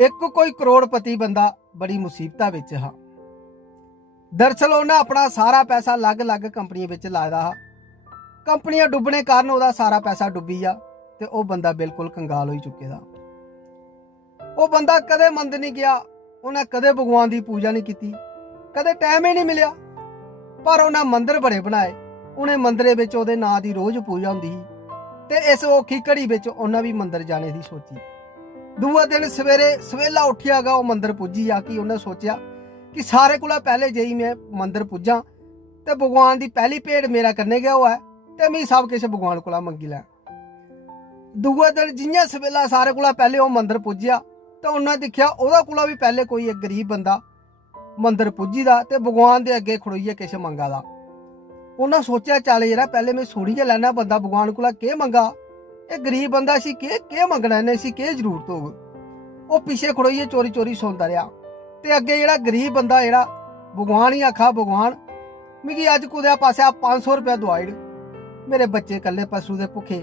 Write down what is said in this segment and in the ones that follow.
एक कोई करोड़पति बंदा बड़ी मुसीबत विच हा। दरअसल उन्हें अपना सारा पैसा अलग अलग कंपनियों में लाया हा। कंपनियां डुबने कारण वह सारा पैसा डुबी आ ते वह बंदा बिल्कुल कंगाल हो चुके दा। वह बंदा कदे मंदिर नहीं गया, उन्हें कदे भगवान की पूजा नहीं की, कदे टाइम ही नहीं मिलिया। पर उन्हें मंदिर बड़े बनाए, उन्हें मंदिर में उहदे नां दी रोज़ पूजा हुंदी सी ते इस औखी घड़ी विच उन्हें भी मंदिर जाने की सोची। दूआ दिन सवेला उठियागा वह मंदिर पुजी आ कि उन्हें सोचा कि सारे कोला पहले जेही मैं मंदिर पुजा तो भगवान की पहली भेंट मेरा करने गया हुआ है तो मैं सब कुछ भगवान कोला मंगी लै। दूआ दिन जियां सवेला सारे कोला पहले वह मंदिर पुज्या तो उन्हें दिखा वह कोला भी पहले कोई एक गरीब बंदा मंदिर पुजी दा ते भगवान के अगे खड़ोइए किश मंगा दा। उन्हें सोचा चल यार पहले मैं सुनी गै लैना बंदा भगवान कोला केह् मंगा, ये गरीब बंदा इसी केह् मंगना, इन्हें इसी केह् जरूरत होग। वह पीछे खड़ोइए चोरी चोरी सुनता रहा ते अगे जेह्ड़ा गरीब बंदा जेह्ड़ा भगवान ही आखा भगवान मिगी अज कुदै पास्से 500 रुपया दुआई ओड़, मेरे बच्चे कल्ले पशु दे भुखे,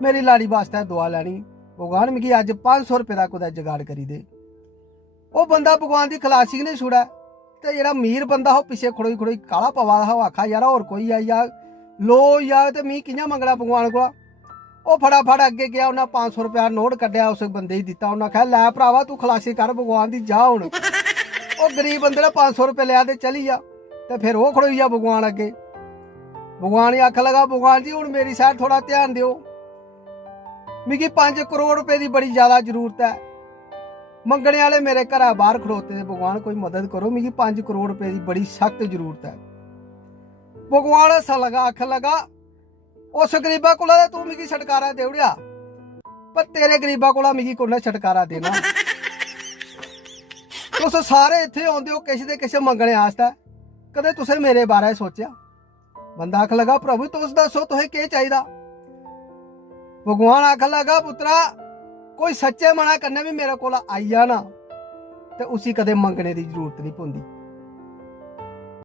मेरी लाड़ी वास्ते दुआ लैनी, भगवान मिगी अज 500 रुपये का कुदै जुगाड़ करी दे। वह बंदा भगवान की खलासी नहीं छुड़ा ते जेह्ड़ा अमीर बंदा हो पीछे खड़ोई खड़ोई काला पवा दा, आखा यार होर कोई आई जाग लो होई जाग ते मिगी कि'यां मंगना भगवान कोला। वह फटाफट अगे गया, उन्हें 500 रुपया नोट कड्ढिया उस बंदे ही दिता, उन्हें आखिया लै भरावा तू खलासी कर भगवान की जा हुण। वह गरीब बंदे ने 500 रुपये लिया ते चली जा ते फिर वह खड़ोई जा भगवान अगे। भगवान ही आख लगा भगवान जी हुण मेरी साइड थोड़ा ध्यान दिओ, मिगी 5 करोड़ रुपए की बड़ी ज्यादा जरूरत है, मंगने वाले मेरे घरा बाहर खड़ोते दे, भगवान कोई मदद करो, मिगी 5 करोड़ रुपए की बड़ी सख्त जरूरत है। भगवान हस्सा लगा आख लगा उस गरीबा कोला तू मिगी छटकारा दे ओड़िया, पर तेरे गरीबा कोला मिगी कुन्नै छटकारा देना। तुस सारे इत्थे आउंदे हो किश ते किश मंगने आस्तै, कदे तुसें मेरे बारे सोचेआ। बंदा आख लगा प्रभु तुस दसो तुसें केह् चाहिदा। भगवान आख लगा पुत्रा कोई सच्चे मना कन्नै भी मेरे कोल आई जाना ते उसी कदे मंगने की जरूरत नहीं पौंदी।